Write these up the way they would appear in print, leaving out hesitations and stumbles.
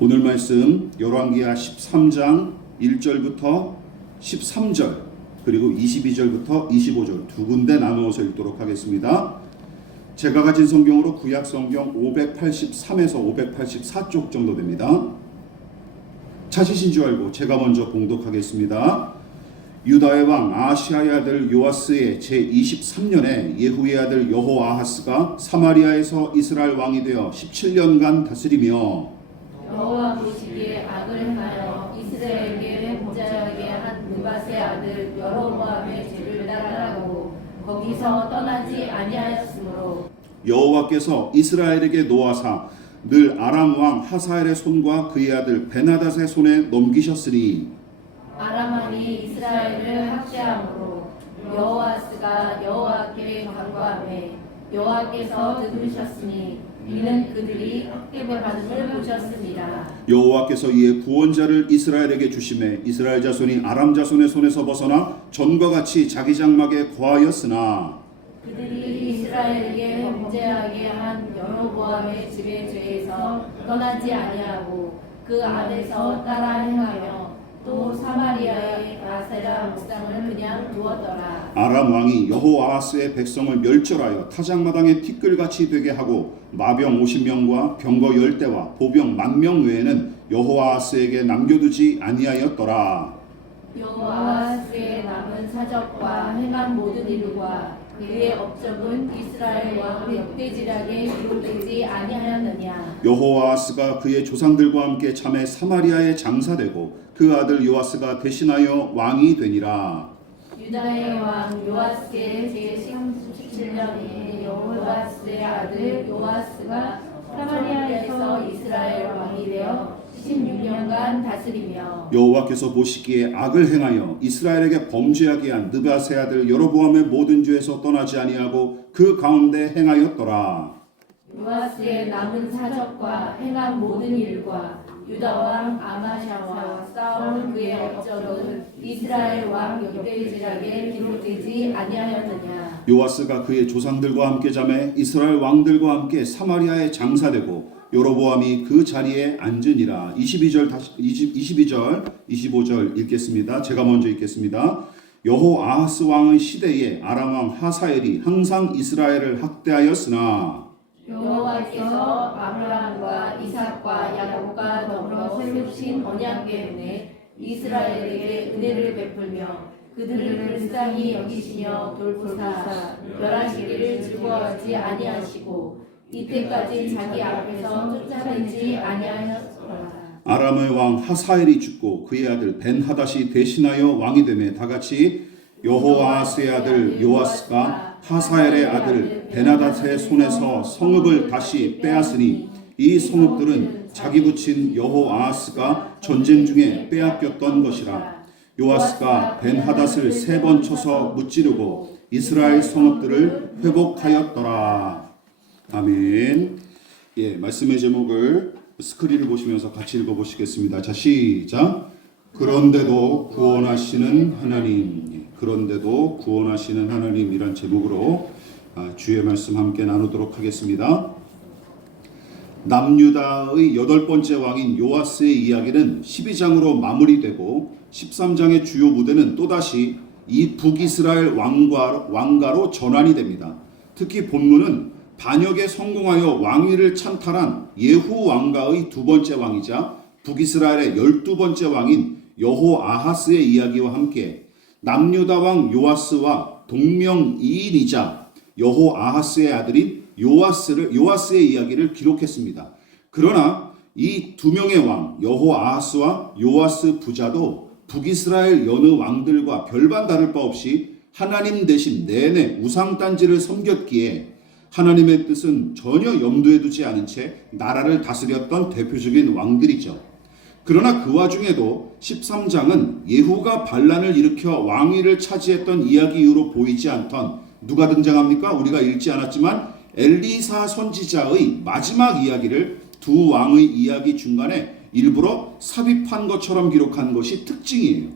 오늘 말씀 열왕기하 13장 1절부터 13절 그리고 22절부터 25절 두 군데 나누어서 읽도록 하겠습니다. 제가 가진 성경으로 구약 성경 583에서 584쪽 정도 됩니다. 찾으신 줄 알고 제가 먼저 봉독하겠습니다. 유다의 왕 아하시아의 아들 요아스의 제23년에 예후의 아들 여호아하스가 사마리아에서 이스라엘 왕이 되어 17년간 다스리며 여호와 보시기에 악을 행하여 이스라엘에게 범죄하게 한 느밧의 아들 여로보암의 죄를 따라가고 거기서 떠나지 아니하였으므로 여호와께서 이스라엘에게 노하사 늘 아람 왕 하사엘의 손과 그의 아들 베나닷의 손에 넘기셨으니 아람 왕이 이스라엘을 학대함으로 여호아스가 여호와께 간구하매 여호와께서 들으셨으니 이는 그들이 학대받음을 보셨습니다. 여호와께서 이에 구원자를 이스라엘에게 주심에 이스라엘 자손이 아람 자손의 손에서 벗어나 전과 같이 자기 장막에 거하였으나 그들이 이스라엘에게 범죄하게 한 여로보암의 집의 죄에서 떠나지 아니하고 그 안에서 따라 행하며 또 사마리아의 아세라 목상을 그냥 두었더라. 아람 왕이 여호아하스의 백성을 멸절하여 타작마당에 티끌같이 되게 하고 마병 50명과 병거 10대와 보병 10,000명 외에는 여호아하스에게 남겨두지 아니하였더라. 여호아스의 남은 사적과 행한 모든 일과 그의 업적은 이스라엘 왕 역대지략에 기록되지 아니하였느냐. 여호아하스가 그의 조상들과 함께 참에 사마리아에 장사되고 그 아들 요아스가 대신하여 왕이 되니라. 유다의 왕 요아스의 제17년에 여호아스의 아들 요아스가 사마리아에서 이스라엘 왕이 되어 16년간 다스리며 여호와께서 보시기에 악을 행하여 이스라엘에게 범죄하게 한 느밧의 아들 여로보암의 모든 죄에서 떠나지 아니하고 그 가운데 행하였더라. 요아스의 남은 사적과 행한 모든 일과 유다 왕 아마샤와 싸운 그의 업적은 이스라엘 왕 역대지략에 기록되지 아니하였느냐. 요아스가 그의 조상들과 함께 잠에 이스라엘 왕들과 함께 사마리아에 장사되고 여로보암이 그 자리에 앉으니라. 22절 25절 읽겠습니다. 제가 먼저 읽겠습니다. 여호아하스 왕의 시대에 아람 왕 하사엘이 항상 이스라엘을 학대하였으나 여호와께서 아브라함과 이삭과 야곱과 더불어 세우신 언약 때문에 이스라엘에게 은혜를 베풀며 그들을 불쌍히 여기시며 돌보사 멸하시기를 즐거워하지 아니하시고 이때까지 자기 앞에서 쫓아내지 아니하였더라. 아람의 왕 하사엘이 죽고 그의 아들 벤하닷이 대신하여 왕이 되매 다같이 여호아하스의 아들 요아스가 하사엘의 아들 베나닷의 손에서 성읍을 다시 빼앗으니 이 성읍들은 자기 부친 여호아하스가 전쟁 중에 빼앗겼던 것이라. 요아스가 벤하닷을 3번 쳐서 무찌르고 이스라엘 성읍들을 회복하였더라. 아멘. 예, 말씀의 제목을 스크린을 보시면서 같이 읽어보시겠습니다. 자, 시작. 그런데도 구원하시는 하나님. 그런데도 구원하시는 하나님이란 제목으로 주의 말씀 함께 나누도록 하겠습니다. 남유다의 8번째 왕인 요아스의 이야기는 12장으로 마무리되고 13장의 주요 무대는 또다시 이 북이스라엘 왕가로 전환이 됩니다. 특히 본문은 반역에 성공하여 왕위를 찬탈한 예후 왕가의 2번째 왕이자 북이스라엘의 12번째 왕인 여호아하스의 이야기와 함께 남유다 왕 요아스와 동명이인이자 여호아하스의 아들인 요아스의 이야기를 기록했습니다. 그러나 이 2명의 왕 여호아하스와 요아스 부자도 북이스라엘 여느 왕들과 별반 다를 바 없이 하나님 대신 내내 우상단지를 섬겼기에 하나님의 뜻은 전혀 염두에 두지 않은 채 나라를 다스렸던 대표적인 왕들이죠. 그러나 그 와중에도 13장은 예후가 반란을 일으켜 왕위를 차지했던 이야기 이후로 보이지 않던 누가 등장합니까? 우리가 읽지 않았지만 엘리사 선지자의 마지막 이야기를 두 왕의 이야기 중간에 일부러 삽입한 것처럼 기록한 것이 특징이에요.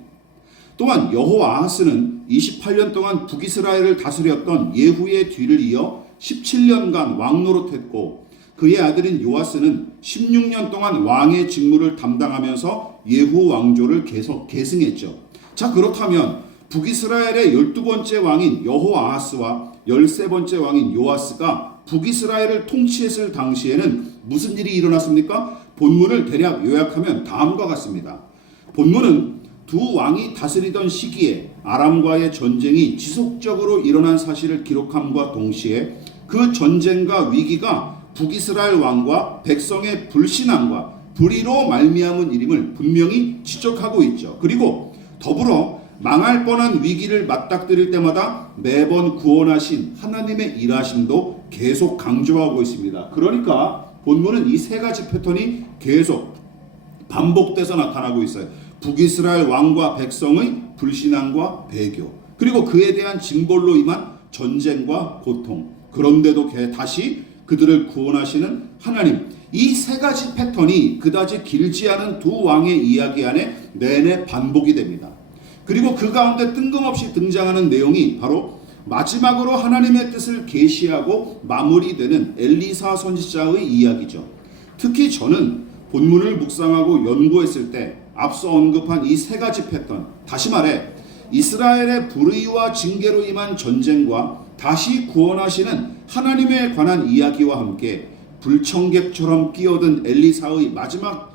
또한 여호아하스는 28년 동안 북이스라엘을 다스렸던 예후의 뒤를 이어 17년간 왕노릇했고 그의 아들인 요아스는 16년 동안 왕의 직무를 담당하면서 예후 왕조를 계속 계승했죠. 자, 그렇다면 북이스라엘의 12번째 왕인 여호아하스와 13번째 왕인 요아스가 북이스라엘을 통치했을 당시에는 무슨 일이 일어났습니까? 본문을 대략 요약하면 다음과 같습니다. 본문은 두 왕이 다스리던 시기에 아람과의 전쟁이 지속적으로 일어난 사실을 기록함과 동시에 그 전쟁과 위기가 북이스라엘 왕과 백성의 불신앙과 불의로 말미암은 일임을 분명히 지적하고 있죠. 그리고 더불어 망할 뻔한 위기를 맞닥뜨릴 때마다 매번 구원하신 하나님의 일하심도 계속 강조하고 있습니다. 그러니까 본문은 이 세 가지 패턴이 계속 반복돼서 나타나고 있어요. 북이스라엘 왕과 백성의 불신앙과 배교, 그리고 그에 대한 징벌로 임한 전쟁과 고통, 그런데도 다시 그들을 구원하시는 하나님. 이 세 가지 패턴이 그다지 길지 않은 두 왕의 이야기 안에 내내 반복이 됩니다. 그리고 그 가운데 뜬금없이 등장하는 내용이 바로 마지막으로 하나님의 뜻을 계시하고 마무리되는 엘리사 선지자의 이야기죠. 특히 저는 본문을 묵상하고 연구했을 때 앞서 언급한 이 세 가지 패턴, 다시 말해 이스라엘의 불의와 징계로 임한 전쟁과 다시 구원하시는 하나님에 관한 이야기와 함께 불청객처럼 끼어든 엘리사의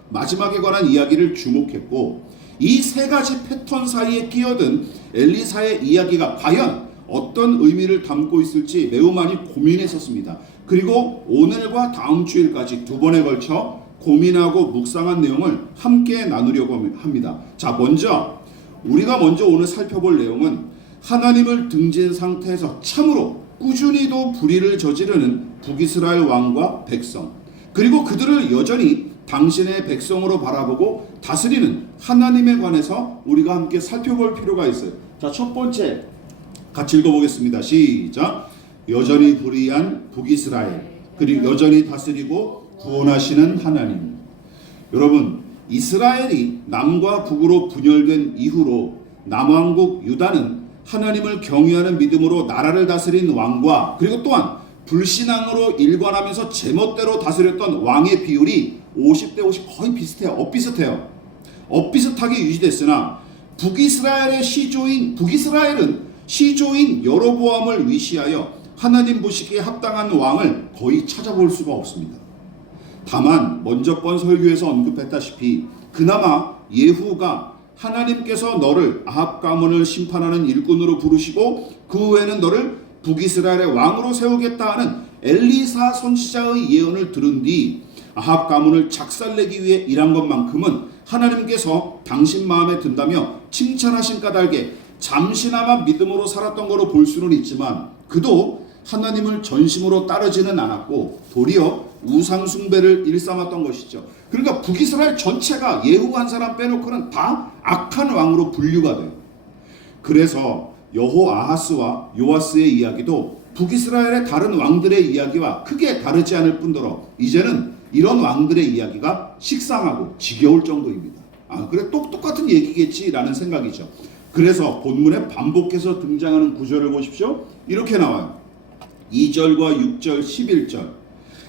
마지막에 관한 이야기를 주목했고, 이 세 가지 패턴 사이에 끼어든 엘리사의 이야기가 과연 어떤 의미를 담고 있을지 매우 많이 고민했었습니다. 그리고 오늘과 다음 주일까지 두 번에 걸쳐 고민하고 묵상한 내용을 함께 나누려고 합니다. 자, 우리가 먼저 오늘 살펴볼 내용은 하나님을 등진 상태에서 참으로 꾸준히도 불의를 저지르는 북이스라엘 왕과 백성, 그리고 그들을 여전히 당신의 백성으로 바라보고 다스리는 하나님에 관해서 우리가 함께 살펴볼 필요가 있어요. 자, 첫 번째 같이 읽어보겠습니다. 시작. 여전히 불의한 북이스라엘, 그리고 여전히 다스리고 구원하시는 하나님. 여러분, 이스라엘이 남과 북으로 분열된 이후로 남왕국 유다는 하나님을 경외하는 믿음으로 나라를 다스린 왕과, 그리고 또한 불신앙으로 일관하면서 제멋대로 다스렸던 왕의 비율이 50대 50 거의 비슷해요. 엇비슷하게 유지됐으나 북이스라엘은 시조인 여로보암을 위시하여 하나님 보시기에 합당한 왕을 거의 찾아볼 수가 없습니다. 다만 먼저 번 설교에서 언급했다시피 그나마 예후가 하나님께서 너를 아합 가문을 심판하는 일꾼으로 부르시고 그 후에는 너를 북이스라엘의 왕으로 세우겠다 하는 엘리사 선지자의 예언을 들은 뒤 아합 가문을 작살내기 위해 일한 것만큼은 하나님께서 당신 마음에 든다며 칭찬하신 까닭에 잠시나마 믿음으로 살았던 거로 볼 수는 있지만 그도 하나님을 전심으로 따르지는 않았고 도리어 우상 숭배를 일삼았던 것이죠. 그러니까 북이스라엘 전체가 예후 한 사람 빼놓고는 다 악한 왕으로 분류가 돼요. 그래서 여호아하스와 요아스의 이야기도 북이스라엘의 다른 왕들의 이야기와 크게 다르지 않을 뿐더러 이제는 이런 왕들의 이야기가 식상하고 지겨울 정도입니다. 그래 똑같은 얘기겠지라는 생각이죠. 그래서 본문에 반복해서 등장하는 구절을 보십시오. 이렇게 나와요. 2절과 6절, 11절.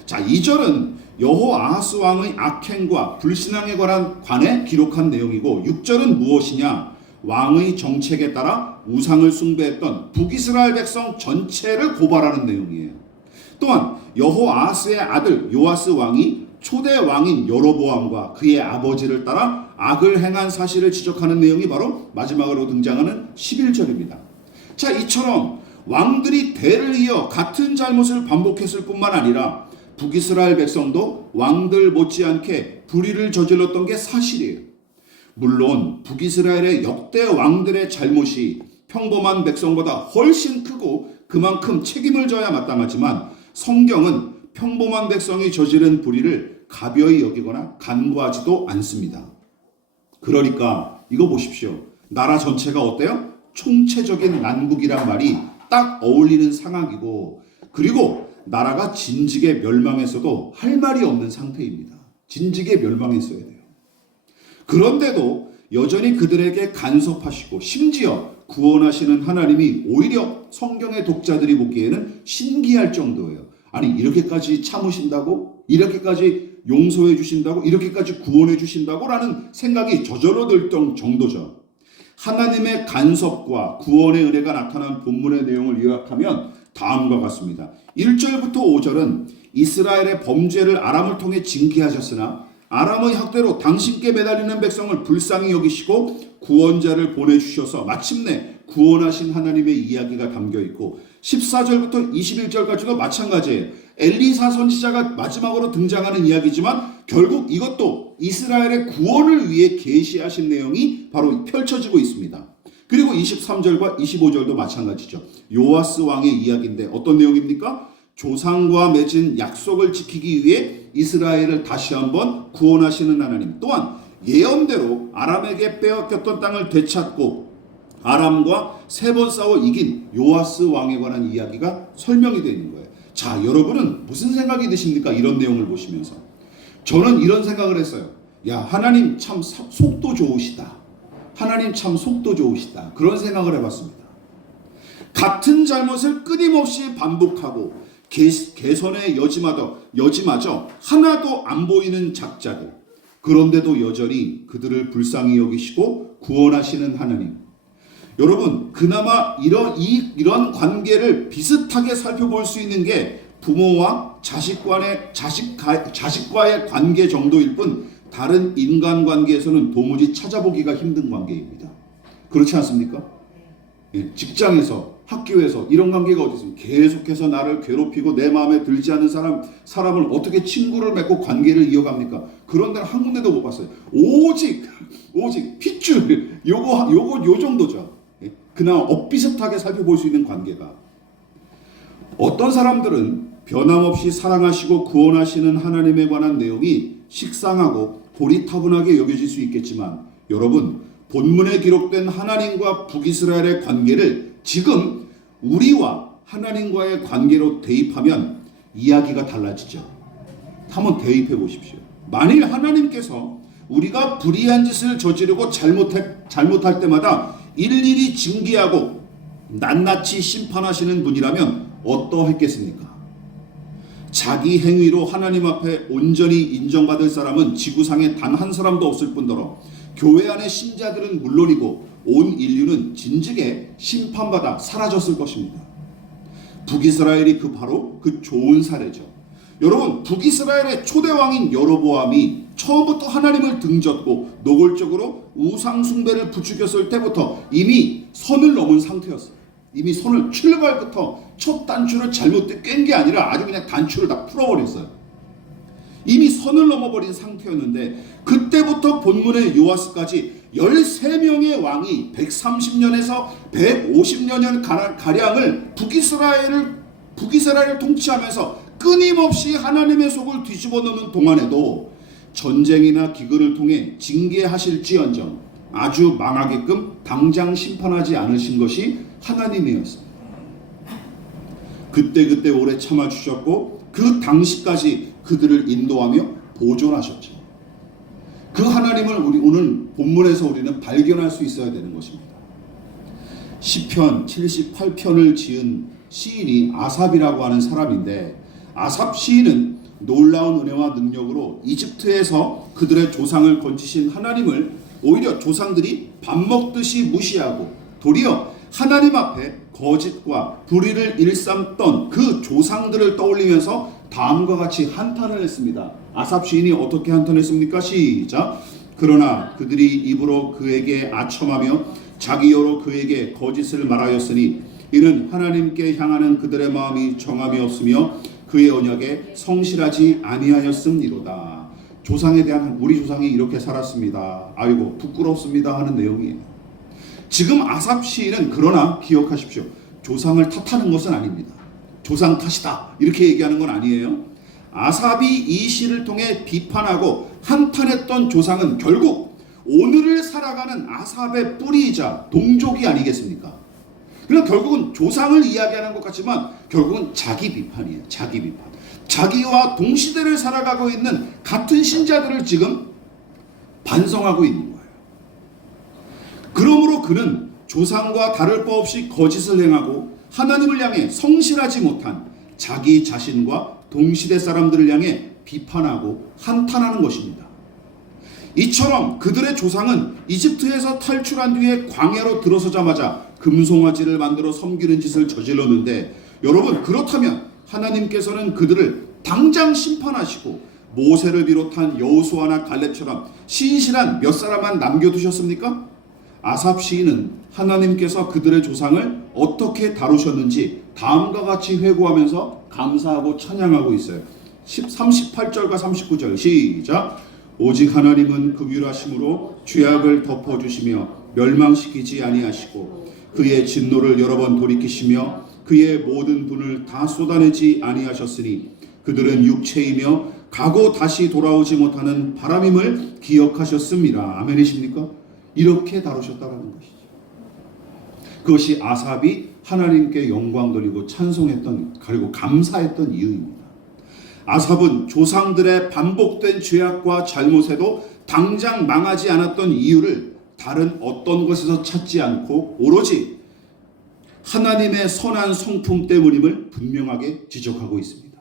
자, 2절은 여호아하스 왕의 악행과 불신앙에 관해 기록한 내용이고, 6절은 무엇이냐? 왕의 정책에 따라 우상을 숭배했던 북이스라엘 백성 전체를 고발하는 내용이에요. 또한 여호아하스의 아들 요아스 왕이 초대 왕인 여로보암과 그의 아버지를 따라 악을 행한 사실을 지적하는 내용이 바로 마지막으로 등장하는 11절입니다. 자, 이처럼 왕들이 대를 이어 같은 잘못을 반복했을 뿐만 아니라 북이스라엘 백성도 왕들 못지않게 불의를 저질렀던 게 사실이에요. 물론 북이스라엘의 역대 왕들의 잘못이 평범한 백성보다 훨씬 크고 그만큼 책임을 져야 마땅하지만 성경은 평범한 백성이 저지른 불의를 가벼이 여기거나 간과하지도 않습니다. 그러니까 이거 보십시오. 나라 전체가 어때요? 총체적인 난국이란 말이 딱 어울리는 상황이고, 그리고 나라가 진즉에 멸망했어도 할 말이 없는 상태입니다. 진즉에 멸망했어야 돼요. 그런데도 여전히 그들에게 간섭하시고 심지어 구원하시는 하나님이 오히려 성경의 독자들이 보기에는 신기할 정도예요. 아니, 이렇게까지 참으신다고? 이렇게까지 용서해 주신다고, 이렇게까지 구원해 주신다고 라는 생각이 저절로 들 정도죠. 하나님의 간섭과 구원의 은혜가 나타난 본문의 내용을 요약하면 다음과 같습니다. 1절부터 5절은 이스라엘의 범죄를 아람을 통해 징계하셨으나 아람의 학대로 당신께 매달리는 백성을 불쌍히 여기시고 구원자를 보내주셔서 마침내 구원하신 하나님의 이야기가 담겨있고 14절부터 21절까지도 마찬가지예요. 엘리사 선지자가 마지막으로 등장하는 이야기지만 결국 이것도 이스라엘의 구원을 위해 계시하신 내용이 바로 펼쳐지고 있습니다. 그리고 23절과 25절도 마찬가지죠. 요아스 왕의 이야기인데 어떤 내용입니까? 조상과 맺은 약속을 지키기 위해 이스라엘을 다시 한번 구원하시는 하나님, 또한 예언대로 아람에게 빼앗겼던 땅을 되찾고 아람과 3번 싸워 이긴 요아스 왕에 관한 이야기가 설명이 되어 있는 거예요. 자, 여러분은 무슨 생각이 드십니까? 이런 내용을 보시면서. 저는 이런 생각을 했어요. 야, 하나님 참 속도 좋으시다. 하나님 참 속도 좋으시다. 그런 생각을 해봤습니다. 같은 잘못을 끊임없이 반복하고 개선의 여지마저 하나도 안 보이는 작자들, 그런데도 여전히 그들을 불쌍히 여기시고 구원하시는 하나님. 여러분, 그나마 이런 관계를 비슷하게 살펴볼 수 있는 게 부모와 자식과의 관계 정도일 뿐 다른 인간관계에서는 도무지 찾아보기가 힘든 관계입니다. 그렇지 않습니까? 직장에서, 학교에서 이런 관계가 어디 있습니까? 계속해서 나를 괴롭히고 내 마음에 들지 않는 사람을 어떻게 친구를 맺고 관계를 이어갑니까? 그런 데는 한 군데도 못 봤어요. 오직 핏줄 요 정도죠. 그나마 엇비슷하게 살펴볼 수 있는 관계가. 어떤 사람들은 변함없이 사랑하시고 구원하시는 하나님에 관한 내용이 식상하고 고리타분하게 여겨질 수 있겠지만, 여러분, 본문에 기록된 하나님과 북이스라엘의 관계를 지금 우리와 하나님과의 관계로 대입하면 이야기가 달라지죠. 한번 대입해 보십시오. 만일 하나님께서 우리가 불의한 짓을 저지르고 잘못할 때마다 일일이 징계하고 낱낱이 심판하시는 분이라면 어떠했겠습니까? 자기 행위로 하나님 앞에 온전히 인정받을 사람은 지구상에 단 한 사람도 없을 뿐더러 교회 안의 신자들은 물론이고 온 인류는 진즉에 심판받아 사라졌을 것입니다. 북이스라엘이 바로 그 좋은 사례죠. 여러분, 북이스라엘의 초대왕인 여로보암이 처음부터 하나님을 등졌고 노골적으로 우상 숭배를 부추겼을 때부터 이미 선을 넘은 상태였어요. 이미 선을 출발부터 첫 단추를 잘못 깬 게 아니라 아주 그냥 단추를 다 풀어버렸어요. 이미 선을 넘어버린 상태였는데 그때부터 본문의 요아스까지 13명의 왕이 130년에서 150년 가량을 북이스라엘을 통치하면서 끊임없이 하나님의 속을 뒤집어 놓는 동안에도 전쟁이나 기근을 통해 징계하실지언정 아주 망하게끔 당장 심판하지 않으신 것이 하나님이었습니다. 그때 오래 참아주셨고 그 당시까지 그들을 인도하며 보존하셨죠. 그 하나님을 오늘 본문에서 우리는 발견할 수 있어야 되는 것입니다. 시편 78편을 지은 시인이 아삽이라고 하는 사람인데, 아삽 시인은 놀라운 은혜와 능력으로 이집트에서 그들의 조상을 건지신 하나님을 오히려 조상들이 밥 먹듯이 무시하고 도리어 하나님 앞에 거짓과 불의를 일삼던 그 조상들을 떠올리면서 다음과 같이 한탄을 했습니다. 아삽 시인이 어떻게 한탄했습니까? 시작. 그러나 그들이 입으로 그에게 아첨하며 자기여로 그에게 거짓을 말하였으니 이는 하나님께 향하는 그들의 마음이 정함이 없으며 그의 언약에 성실하지 아니하였음이로다. 조상에 대한, 우리 조상이 이렇게 살았습니다, 아이고 부끄럽습니다 하는 내용이에요. 지금 아삽 시인은, 그러나 기억하십시오, 조상을 탓하는 것은 아닙니다. 조상 탓이다 이렇게 얘기하는 건 아니에요. 아삽이 이 시를 통해 비판하고 한탄했던 조상은 결국 오늘을 살아가는 아삽의 뿌리이자 동족이 아니겠습니까? 그러나 결국은 조상을 이야기하는 것 같지만 결국은 자기 비판이에요. 자기 비판. 자기와 동시대를 살아가고 있는 같은 신자들을 지금 반성하고 있는 거예요. 그러므로 그는 조상과 다를 바 없이 거짓을 행하고 하나님을 향해 성실하지 못한 자기 자신과 동시대 사람들을 향해 비판하고 한탄하는 것입니다. 이처럼 그들의 조상은 이집트에서 탈출한 뒤에 광야로 들어서자마자 금송아지를 만들어 섬기는 짓을 저질렀는데, 여러분, 그렇다면 하나님께서는 그들을 당장 심판하시고 모세를 비롯한 여호수아나 갈렙처럼 신실한 몇 사람만 남겨두셨습니까? 아삽 시인은 하나님께서 그들의 조상을 어떻게 다루셨는지 다음과 같이 회고하면서 감사하고 찬양하고 있어요. 38절과 39절 시작. 오직 하나님은 긍휼하심으로 죄악을 덮어주시며 멸망시키지 아니하시고 그의 진노를 여러 번 돌이키시며 그의 모든 분을 다 쏟아내지 아니하셨으니 그들은 육체이며 가고 다시 돌아오지 못하는 바람임을 기억하셨습니다. 아멘이십니까? 이렇게 다루셨다는 것이죠. 그것이 아삽이 하나님께 영광 돌리고 찬송했던, 그리고 감사했던 이유입니다. 아삽은 조상들의 반복된 죄악과 잘못에도 당장 망하지 않았던 이유를 다른 어떤 것에서 찾지 않고 오로지 하나님의 선한 성품 때문임을 분명하게 지적하고 있습니다.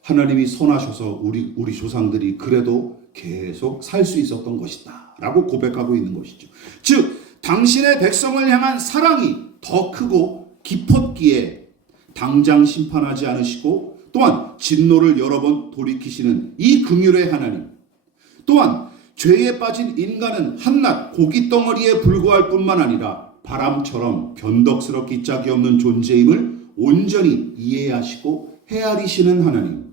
하나님이 선하셔서 우리 조상들이 그래도 계속 살 수 있었던 것이다 라고 고백하고 있는 것이죠. 즉 당신의 백성을 향한 사랑이 더 크고 깊었기에 당장 심판하지 않으시고 또한 진노를 여러 번 돌이키시는 이 긍휼의 하나님, 또한 죄에 빠진 인간은 한낱 고깃덩어리에 불과할 뿐만 아니라 바람처럼 변덕스럽기 짝이 없는 존재임을 온전히 이해하시고 헤아리시는 하나님,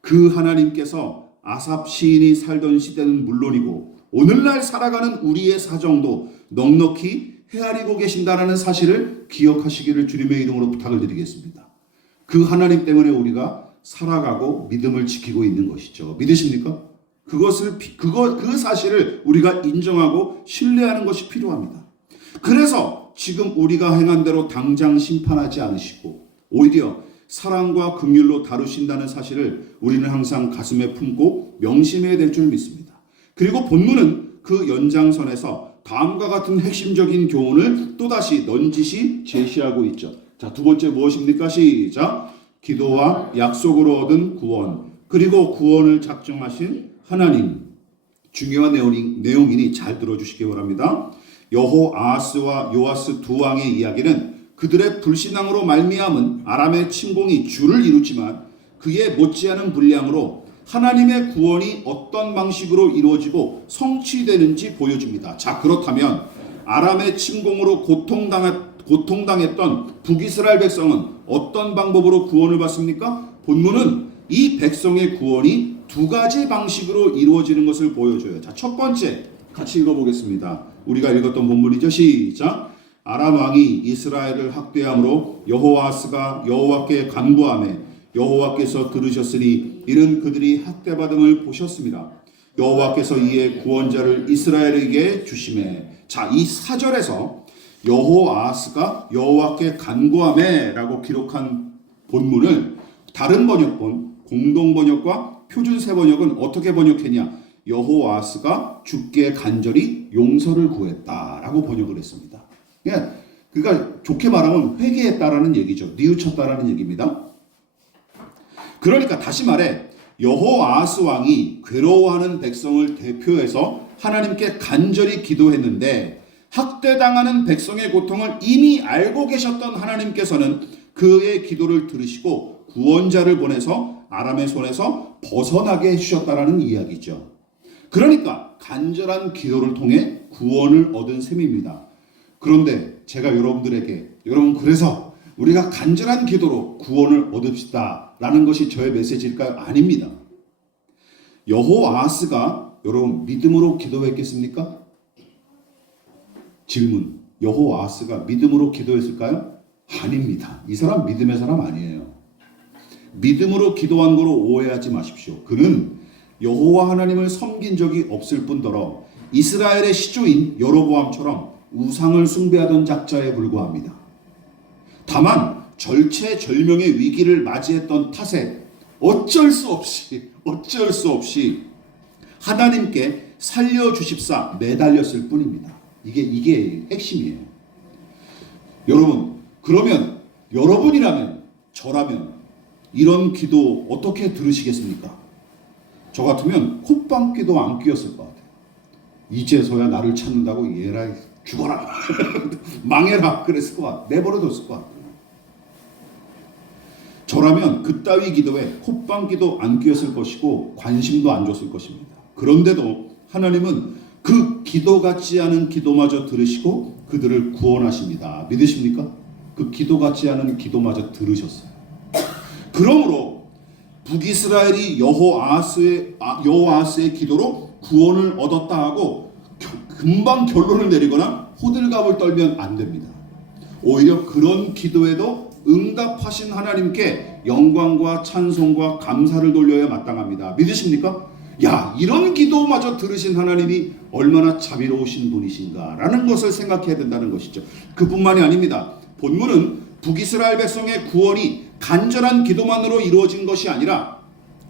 그 하나님께서 아삽 시인이 살던 시대는 물론이고 오늘날 살아가는 우리의 사정도 넉넉히 헤아리고 계신다는 사실을 기억하시기를 주님의 이름으로 부탁을 드리겠습니다. 그 하나님 때문에 우리가 살아가고 믿음을 지키고 있는 것이죠. 믿으십니까? 그 사실을 우리가 인정하고 신뢰하는 것이 필요합니다. 그래서 지금 우리가 행한 대로 당장 심판하지 않으시고 오히려 사랑과 긍휼로 다루신다는 사실을 우리는 항상 가슴에 품고 명심해야 될 줄 믿습니다. 그리고 본문은 그 연장선에서 다음과 같은 핵심적인 교훈을 또다시 넌지시 제시하고 있죠. 자, 두 번째 무엇입니까? 시작. 기도와 약속으로 얻은 구원, 그리고 구원을 작정하신 하나님. 중요한 내용이니 잘 들어주시기 바랍니다. 여호아하스와 요아스 두 왕의 이야기는 그들의 불신앙으로 말미암은 아람의 침공이 주를 이루지만 그에 못지않은 분량으로 하나님의 구원이 어떤 방식으로 이루어지고 성취되는지 보여줍니다. 자, 그렇다면 아람의 침공으로 고통당했던 북이스라엘 백성은 어떤 방법으로 구원을 받습니까? 본문은 이 백성의 구원이 두 가지 방식으로 이루어지는 것을 보여줘요. 자, 첫 번째 같이 읽어보겠습니다. 우리가 읽었던 본문이죠. 시작. 아람 왕이 이스라엘을 학대함으로 여호아스가 여호와께 간구하매 여호와께서 들으셨으니 이는 그들이 학대받음을 보셨습니다. 여호와께서 이에 구원자를 이스라엘에게 주시매. 자, 이 4절에서 여호아스가 여호와께 간구하매 라고 기록한 본문을 다른 번역본, 공동번역과 표준세번역은 어떻게 번역했냐? 여호아스가 주께 간절히 용서를 구했다라고 번역을 했습니다. 그러니까 좋게 말하면 회개했다라는 얘기죠. 뉘우쳤다라는 얘기입니다. 그러니까 다시 말해 여호아하스 왕이 괴로워하는 백성을 대표해서 하나님께 간절히 기도했는데 학대당하는 백성의 고통을 이미 알고 계셨던 하나님께서는 그의 기도를 들으시고 구원자를 보내서 아람의 손에서 벗어나게 해주셨다라는 이야기죠. 그러니까 간절한 기도를 통해 구원을 얻은 셈입니다. 그런데 제가 여러분 그래서 우리가 간절한 기도로 구원을 얻읍시다 라는 것이 저의 메시지일까요? 아닙니다. 여호아하스가 여러분 믿음으로 기도했겠습니까? 질문. 여호아하스가 믿음으로 기도했을까요? 아닙니다. 이 사람 믿음의 사람 아니에요. 믿음으로 기도한 거로 오해하지 마십시오. 그는 여호와 하나님을 섬긴 적이 없을 뿐더러 이스라엘의 시조인 여로보암처럼 우상을 숭배하던 작자에 불과합니다. 다만 절체절명의 위기를 맞이했던 탓에 어쩔 수 없이 하나님께 살려주십사 매달렸을 뿐입니다. 이게 핵심이에요. 여러분, 그러면 여러분이라면, 저라면 이런 기도 어떻게 들으시겠습니까? 저 같으면 콧방귀도 안 뀌었을 것 같아요. 이제서야 나를 찾는다고 얘라 죽어라 망해라 그랬을 것 같아요. 내버려뒀을 것 같아요. 저라면 그따위 기도에 콧방귀도 안 뀌었을 것이고 관심도 안 줬을 것입니다. 그런데도 하나님은 그 기도 같지 않은 기도마저 들으시고 그들을 구원하십니다. 믿으십니까? 그 기도 같지 않은 기도마저 들으셨어요. 그러므로 북이스라엘이 여호아스의 기도로 구원을 얻었다 하고 금방 결론을 내리거나 호들갑을 떨면 안 됩니다. 오히려 그런 기도에도 응답하신 하나님께 영광과 찬송과 감사를 돌려야 마땅합니다. 믿으십니까? 야, 이런 기도마저 들으신 하나님이 얼마나 자비로우신 분이신가 라는 것을 생각해야 된다는 것이죠. 그뿐만이 아닙니다. 본문은 북이스라엘 백성의 구원이 간절한 기도만으로 이루어진 것이 아니라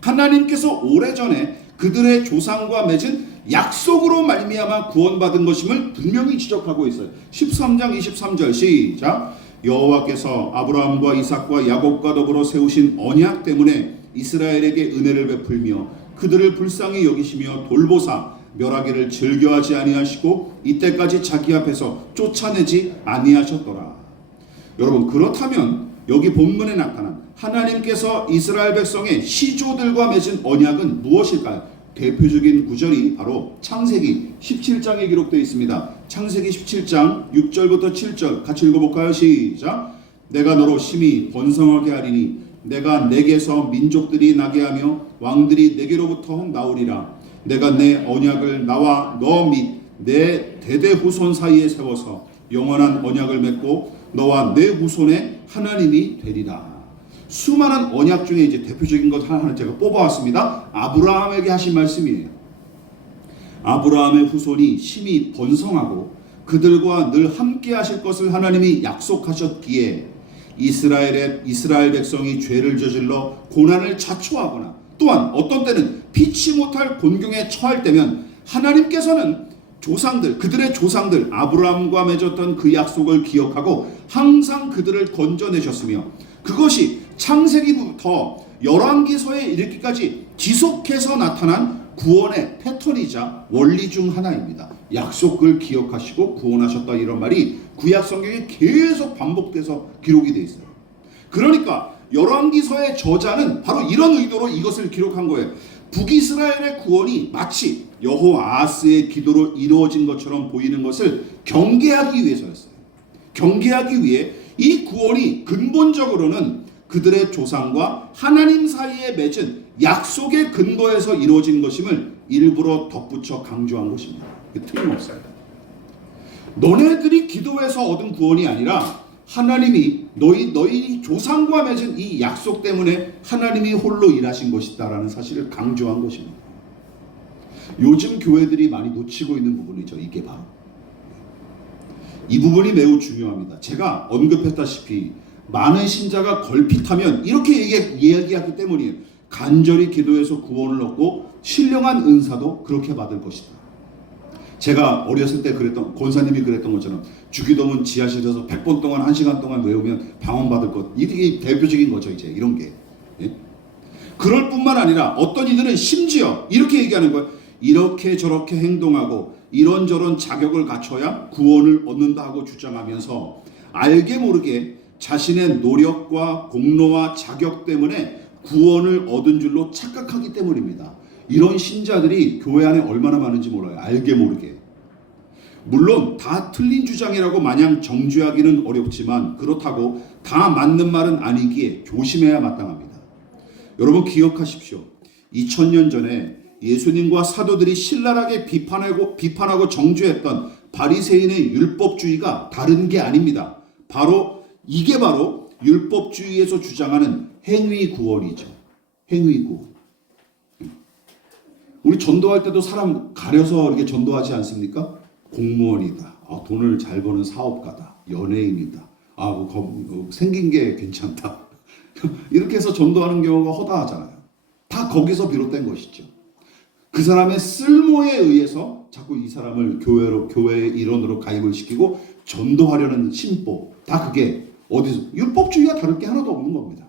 하나님께서 오래전에 그들의 조상과 맺은 약속으로 말미암아 구원받은 것임을 분명히 지적하고 있어요. 13장 23절 시작. 여호와께서 아브라함과 이삭과 야곱과 더불어 세우신 언약 때문에 이스라엘에게 은혜를 베풀며 그들을 불쌍히 여기시며 돌보사 멸하기를 즐겨하지 아니하시고 이때까지 자기 앞에서 쫓아내지 아니하셨더라. 여러분, 그렇다면 여기 본문에 나타난 하나님께서 이스라엘 백성의 시조들과 맺은 언약은 무엇일까요? 대표적인 구절이 바로 창세기 17장에 기록되어 있습니다. 창세기 17장 6절부터 7절 같이 읽어볼까요? 시작. 내가 너로 심히 번성하게 하리니 내가 내게서 민족들이 나게 하며 왕들이 내게로부터 나오리라. 내가 내 언약을 나와 너 및 내 대대 후손 사이에 세워서 영원한 언약을 맺고 너와 내 후손의 하나님이 되리라. 수많은 언약 중에 이제 대표적인 것 하나 제가 뽑아왔습니다. 아브라함에게 하신 말씀이에요. 아브라함의 후손이 심히 번성하고 그들과 늘 함께 하실 것을 하나님이 약속하셨기에 이스라엘 백성이 죄를 저질러 고난을 자초하거나 또한 어떤 때는 피치 못할 곤경에 처할 때면 하나님께서는 그들의 조상들 아브라함과 맺었던 그 약속을 기억하고 항상 그들을 건져내셨으며 그것이 창세기부터 열왕기서에 이르기까지 지속해서 나타난 구원의 패턴이자 원리 중 하나입니다. 약속을 기억하시고 구원하셨다 이런 말이 구약 성경에 계속 반복돼서 기록이 되어 있어요. 그러니까 열왕기서의 저자는 바로 이런 의도로 이것을 기록한 거예요. 북이스라엘의 구원이 마치 여호아스의 기도로 이루어진 것처럼 보이는 것을 경계하기 위해서였어요. 경계하기 위해 이 구원이 근본적으로는 그들의 조상과 하나님 사이에 맺은 약속의 근거에서 이루어진 것임을 일부러 덧붙여 강조한 것입니다. 틀림없어요. 너네들이 기도해서 얻은 구원이 아니라 하나님이 너희 조상과 맺은 이 약속 때문에 하나님이 홀로 일하신 것이다라는 사실을 강조한 것입니다. 요즘 교회들이 많이 놓치고 있는 부분이죠. 이게 바로 이 부분이 매우 중요합니다. 제가 언급했다시피 많은 신자가 걸핏하면 이렇게 이야기하기 때문이에요. 간절히 기도해서 구원을 얻고 신령한 은사도 그렇게 받을 것이다. 제가 어렸을 때 권사님이 그랬던 것처럼 주기도문 지하실에서 100번 동안 1시간 동안 외우면 방언받을 것, 이게 대표적인 거죠. 이제 이런 게. 예? 그럴 뿐만 아니라 어떤 이들은 심지어 이렇게 얘기하는 거예요. 이렇게 저렇게 행동하고 이런저런 자격을 갖춰야 구원을 얻는다 하고 주장하면서 알게 모르게 자신의 노력과 공로와 자격 때문에 구원을 얻은 줄로 착각하기 때문입니다. 이런 신자들이 교회 안에 얼마나 많은지 몰라요. 알게 모르게. 물론 다 틀린 주장이라고 마냥 정죄하기는 어렵지만 그렇다고 다 맞는 말은 아니기에 조심해야 마땅합니다. 여러분 기억하십시오. 2000년 전에 예수님과 사도들이 신랄하게 비판하고 정죄했던 바리새인의 율법주의가 다른 게 아닙니다. 이게 바로 율법주의에서 주장하는 행위 구원이죠. 행위 구원. 우리 전도할 때도 사람 가려서 이렇게 전도하지 않습니까? 공무원이다. 돈을 잘 버는 사업가다. 연예인이다. 생긴 게 괜찮다. 이렇게 해서 전도하는 경우가 허다하잖아요. 다 거기서 비롯된 것이죠. 그 사람의 쓸모에 의해서 자꾸 이 사람을 교회의 일원으로 가입을 시키고 전도하려는 심보. 다 그게 어디서 율법주의와 다를 게 하나도 없는 겁니다.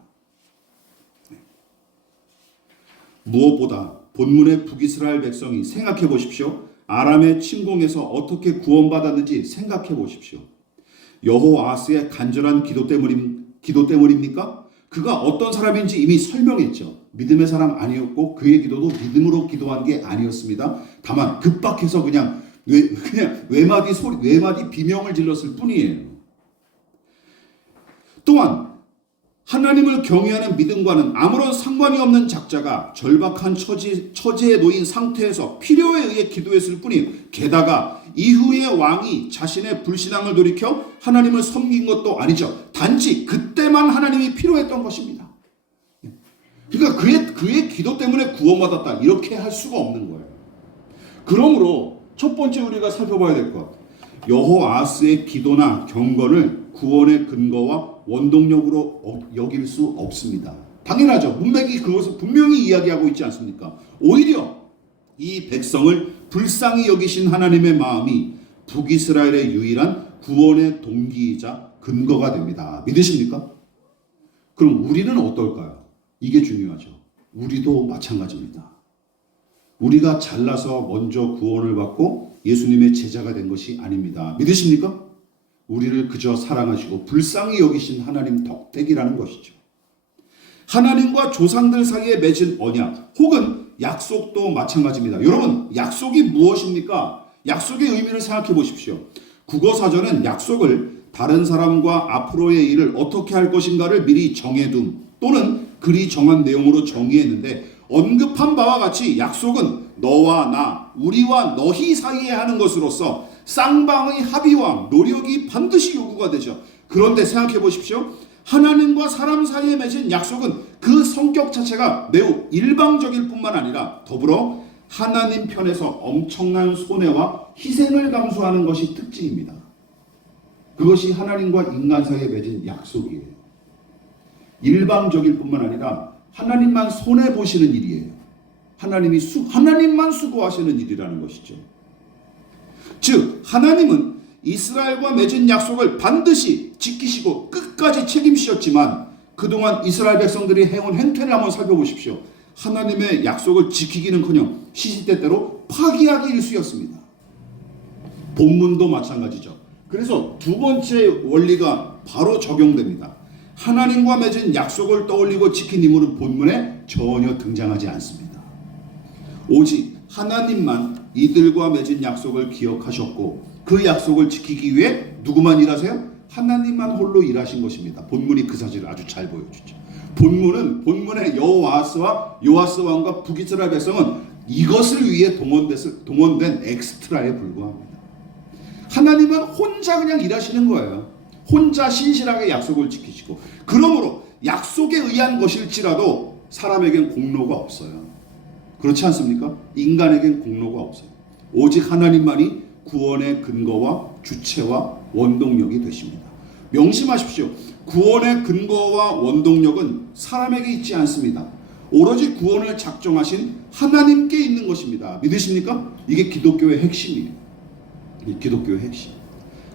무엇보다 본문의 북이스라엘 백성이 생각해 보십시오. 아람의 침공에서 어떻게 구원받았는지 생각해 보십시오. 여호아스의 간절한 기도 때문입니까? 그가 어떤 사람인지 이미 설명했죠. 믿음의 사람 아니었고 그의 기도도 믿음으로 기도한 게 아니었습니다. 다만 급박해서 그냥 외마디 비명을 질렀을 뿐이에요. 또한 하나님을 경외하는 믿음과는 아무런 상관이 없는 작자가 절박한 처지에 놓인 상태에서 필요에 의해 기도했을 뿐이에요. 게다가 이후에 왕이 자신의 불신앙을 돌이켜 하나님을 섬긴 것도 아니죠. 단지 그때만 하나님이 필요했던 것입니다. 그러니까 그의 기도 때문에 구원받았다 이렇게 할 수가 없는 거예요. 그러므로 첫 번째 우리가 살펴봐야 될 것, 여호아스의 기도나 경건을 구원의 근거와 원동력으로 여길 수 없습니다. 당연하죠. 문맥이 그것을 분명히 이야기하고 있지 않습니까? 오히려 이 백성을 불쌍히 여기신 하나님의 마음이 북이스라엘의 유일한 구원의 동기이자 근거가 됩니다. 믿으십니까? 그럼 우리는 어떨까요? 이게 중요하죠. 우리도 마찬가지입니다. 우리가 잘나서 먼저 구원을 받고 예수님의 제자가 된 것이 아닙니다. 믿으십니까? 우리를 그저 사랑하시고 불쌍히 여기신 하나님 덕택이라는 것이죠. 하나님과 조상들 사이에 맺은 언약 혹은 약속도 마찬가지입니다. 여러분, 약속이 무엇입니까? 약속의 의미를 생각해 보십시오. 국어사전은 약속을 다른 사람과 앞으로의 일을 어떻게 할 것인가를 미리 정해둠 또는 그리 정한 내용으로 정의했는데, 언급한 바와 같이 약속은 너와 나, 우리와 너희 사이에 하는 것으로서 쌍방의 합의와 노력이 반드시 요구가 되죠. 그런데 생각해 보십시오. 하나님과 사람 사이에 맺은 약속은 그 성격 자체가 매우 일방적일 뿐만 아니라 더불어 하나님 편에서 엄청난 손해와 희생을 감수하는 것이 특징입니다. 그것이 하나님과 인간 사이에 맺은 약속이에요. 일방적일 뿐만 아니라 하나님만 손해보시는 일이에요. 하나님만 수고하시는 일이라는 것이죠. 즉 하나님은 이스라엘과 맺은 약속을 반드시 지키시고 끝까지 책임지셨지만 그동안 이스라엘 백성들이 해온 행태를 한번 살펴보십시오. 하나님의 약속을 지키기는커녕 시시때때로 파기하기 일쑤였습니다. 본문도 마찬가지죠. 그래서 두 번째 원리가 바로 적용됩니다. 하나님과 맺은 약속을 떠올리고 지킨 인물은 본문에 전혀 등장하지 않습니다. 오직 하나님만 이들과 맺은 약속을 기억하셨고 그 약속을 지키기 위해 누구만 일하세요? 하나님만 홀로 일하신 것입니다. 본문이 그 사실을 아주 잘 보여주죠. 본문의 여호아스와 요아스 왕과 북이스라엘 백성은 이것을 위해 동원된 엑스트라에 불과합니다. 하나님은 혼자 그냥 일하시는 거예요. 혼자 신실하게 약속을 지키시고, 그러므로 약속에 의한 것일지라도 사람에겐 공로가 없어요. 그렇지 않습니까? 인간에겐 공로가 없어요. 오직 하나님만이 구원의 근거와 주체와 원동력이 되십니다. 명심하십시오. 구원의 근거와 원동력은 사람에게 있지 않습니다. 오로지 구원을 작정하신 하나님께 있는 것입니다. 믿으십니까? 이게 기독교의 핵심이에요. 기독교의 핵심.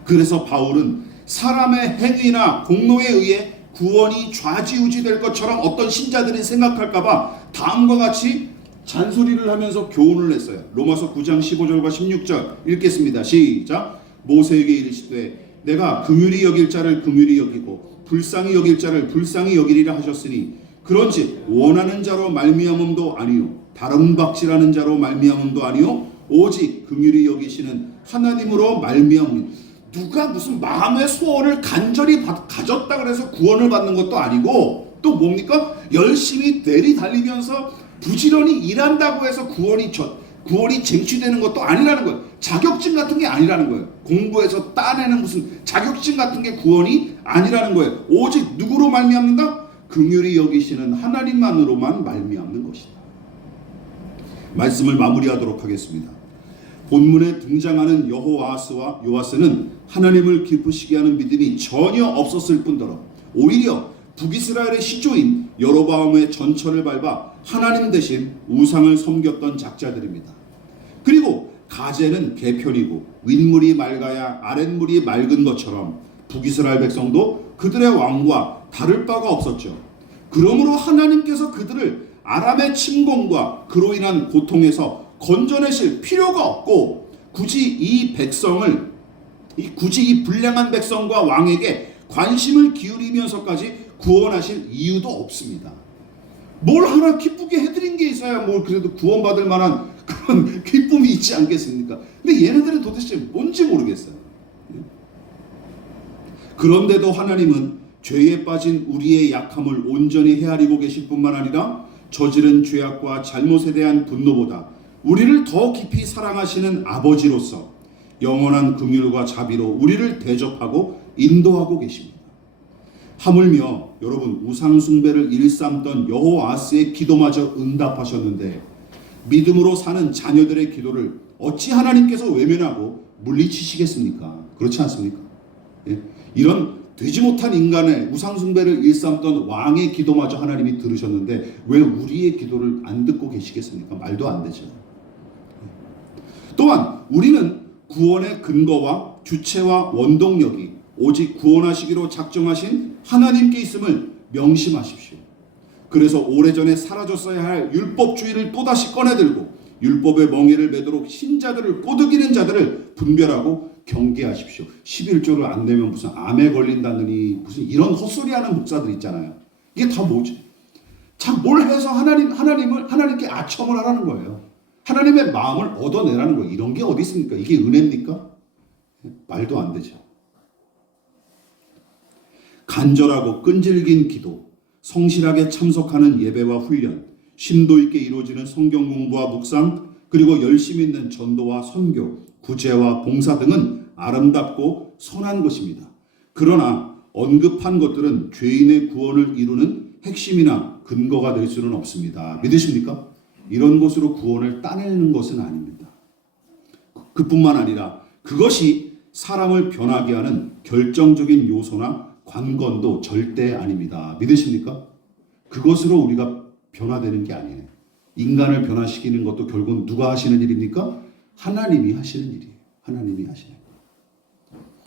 그래서 바울은 사람의 행위나 공로에 의해 구원이 좌지우지될 것처럼 어떤 신자들이 생각할까봐 다음과 같이 잔소리를 하면서 교훈을 했어요. 로마서 9장 15절과 16절 읽겠습니다. 시작. 모세에게 이르시되 내가 긍휼히 여길 자를 긍휼히 여기고 불쌍히 여길 자를 불쌍히 여기리라 하셨으니 그런즉 원하는 자로 말미암음도 아니요 다른 박질하는 자로 말미암음도 아니요 오직 긍휼히 여기시는 하나님으로 말미암음. 누가 무슨 마음의 소원을 간절히 가졌다 그래서 구원을 받는 것도 아니고 또 뭡니까? 열심히 내리달리면서 부지런히 일한다고 해서 구원이 쟁취되는 것도 아니라는 거예요. 자격증 같은 게 아니라는 거예요. 공부해서 따내는 무슨 자격증 같은 게 구원이 아니라는 거예요. 오직 누구로 말미암는다? 긍휼히 여기시는 하나님만으로만 말미암는 것이다. 말씀을 마무리하도록 하겠습니다. 본문에 등장하는 여호아스와 요아스는 하나님을 기쁘시게 하는 믿음이 전혀 없었을 뿐더러 오히려 북이스라엘의 시조인 여로보암의 전철을 밟아 하나님 대신 우상을 섬겼던 작자들입니다. 그리고 가제는 개편이고 윗물이 맑아야 아랫물이 맑은 것처럼 북이스라엘 백성도 그들의 왕과 다를 바가 없었죠. 그러므로 하나님께서 그들을 아람의 침공과 그로 인한 고통에서 건져내실 필요가 없고 굳이 이 불량한 백성과 왕에게 관심을 기울이면서까지 구원하실 이유도 없습니다. 뭘 하나 기쁘게 해드린 게 있어야 뭐 그래도 구원받을 만한 그런 기쁨이 있지 않겠습니까? 근데 얘네들은 도대체 뭔지 모르겠어요. 그런데도 하나님은 죄에 빠진 우리의 약함을 온전히 헤아리고 계실 뿐만 아니라 저지른 죄악과 잘못에 대한 분노보다 우리를 더 깊이 사랑하시는 아버지로서 영원한 긍휼과 자비로 우리를 대접하고 인도하고 계십니다. 하물며 여러분, 우상 숭배를 일삼던 여호아스의 기도마저 응답하셨는데 믿음으로 사는 자녀들의 기도를 어찌 하나님께서 외면하고 물리치시겠습니까? 그렇지 않습니까? 이런 되지 못한 인간의 우상 숭배를 일삼던 왕의 기도마저 하나님이 들으셨는데 왜 우리의 기도를 안 듣고 계시겠습니까? 말도 안 되죠. 또한 우리는 구원의 근거와 주체와 원동력이 오직 구원하시기로 작정하신 하나님께 있음을 명심하십시오. 그래서 오래전에 사라졌어야 할 율법주의를 또다시 꺼내들고 율법의 멍에를 매도록 신자들을 꼬드기는 자들을 분별하고 경계하십시오. 11조를 안 내면 무슨 암에 걸린다느니 무슨 이런 헛소리하는 목사들 있잖아요. 이게 다 뭐지? 참 뭘 해서 하나님께 아첨을 하라는 거예요. 하나님의 마음을 얻어내라는 거예요. 이런 게 어디 있습니까? 이게 은혜입니까? 말도 안 되죠. 간절하고 끈질긴 기도, 성실하게 참석하는 예배와 훈련, 심도 있게 이루어지는 성경 공부와 묵상, 그리고 열심히 있는 전도와 선교, 구제와 봉사 등은 아름답고 선한 것입니다. 그러나 언급한 것들은 죄인의 구원을 이루는 핵심이나 근거가 될 수는 없습니다. 믿으십니까? 이런 것으로 구원을 따내는 것은 아닙니다. 그뿐만 아니라 그것이 사람을 변하게 하는 결정적인 요소나 관건도 절대 아닙니다. 믿으십니까? 그것으로 우리가 변화되는 게 아니에요. 인간을 변화시키는 것도 결국 누가 하시는 일입니까? 하나님이 하시는 일이에요. 하나님이 하시는 일.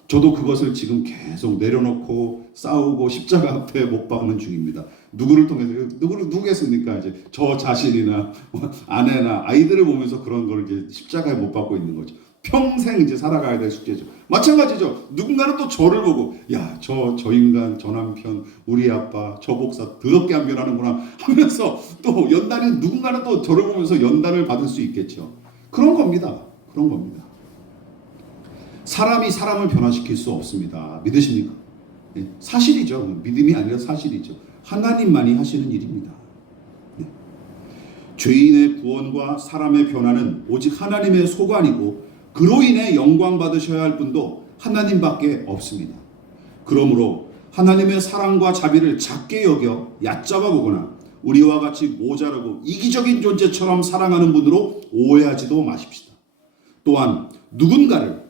저도 그것을 지금 계속 내려놓고 싸우고 십자가 앞에 못 박는 중입니다. 누구를 통해서 누구겠습니까? 이제 저 자신이나 아내나 아이들을 보면서 그런 걸 이제 십자가에 못 박고 있는 거죠. 평생 이제 살아가야 될 숙제죠. 마찬가지죠. 누군가는 또 저를 보고 야, 저 인간, 저 남편, 우리 아빠, 저 목사 더럽게 안 변하는구나 하면서 또 연단이 누군가는 또 저를 보면서 연단을 받을 수 있겠죠. 그런 겁니다. 그런 겁니다. 사람이 사람을 변화시킬 수 없습니다. 믿으십니까? 네, 사실이죠. 믿음이 아니라 사실이죠. 하나님만이 하시는 일입니다. 네. 죄인의 구원과 사람의 변화는 오직 하나님의 소관이고 그로 인해 영광 받으셔야 할 분도 하나님밖에 없습니다. 그러므로 하나님의 사랑과 자비를 작게 여겨 얕잡아 보거나 우리와 같이 모자라고 이기적인 존재처럼 사랑하는 분으로 오해하지도 마십시다. 또한 누군가를,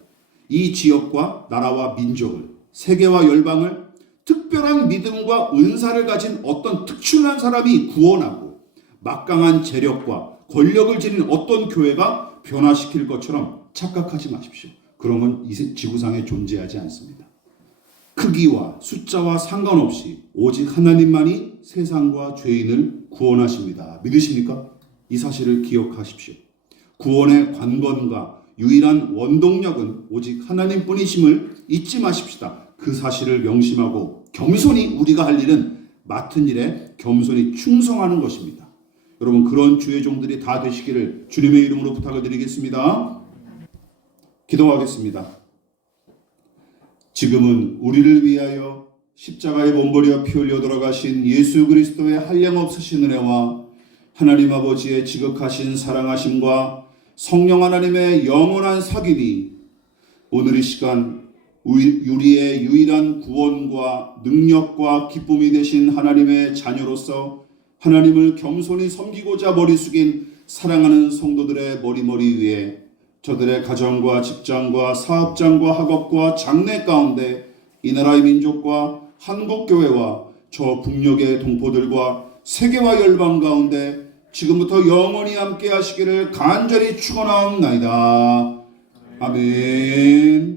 이 지역과 나라와 민족을, 세계와 열방을 특별한 믿음과 은사를 가진 어떤 특출난 사람이 구원하고 막강한 재력과 권력을 지닌 어떤 교회가 변화시킬 것처럼 착각하지 마십시오. 그런 건 이 지구상에 존재하지 않습니다. 크기와 숫자와 상관없이 오직 하나님만이 세상과 죄인을 구원하십니다. 믿으십니까? 이 사실을 기억하십시오. 구원의 관건과 유일한 원동력은 오직 하나님뿐이심을 잊지 마십시다. 그 사실을 명심하고 겸손히 우리가 할 일은 맡은 일에 겸손히 충성하는 것입니다. 여러분, 그런 주의 종들이 다 되시기를 주님의 이름으로 부탁을 드리겠습니다. 기도하겠습니다. 지금은 우리를 위하여 십자가에 몸버려 피 흘려 돌아가신 예수 그리스도의 한량없으신 은혜와 하나님 아버지의 지극하신 사랑하심과 성령 하나님의 영원한 사귐이 오늘 이 시간 우리의 유일한 구원과 능력과 기쁨이 되신 하나님의 자녀로서 하나님을 겸손히 섬기고자 머리 숙인 사랑하는 성도들의 머리 위에 저들의 가정과 직장과 사업장과 학업과 장래 가운데 이 나라의 민족과 한국교회와 저 북녘의 동포들과 세계와 열방 가운데 지금부터 영원히 함께 하시기를 간절히 축원하옵나이다. 아멘.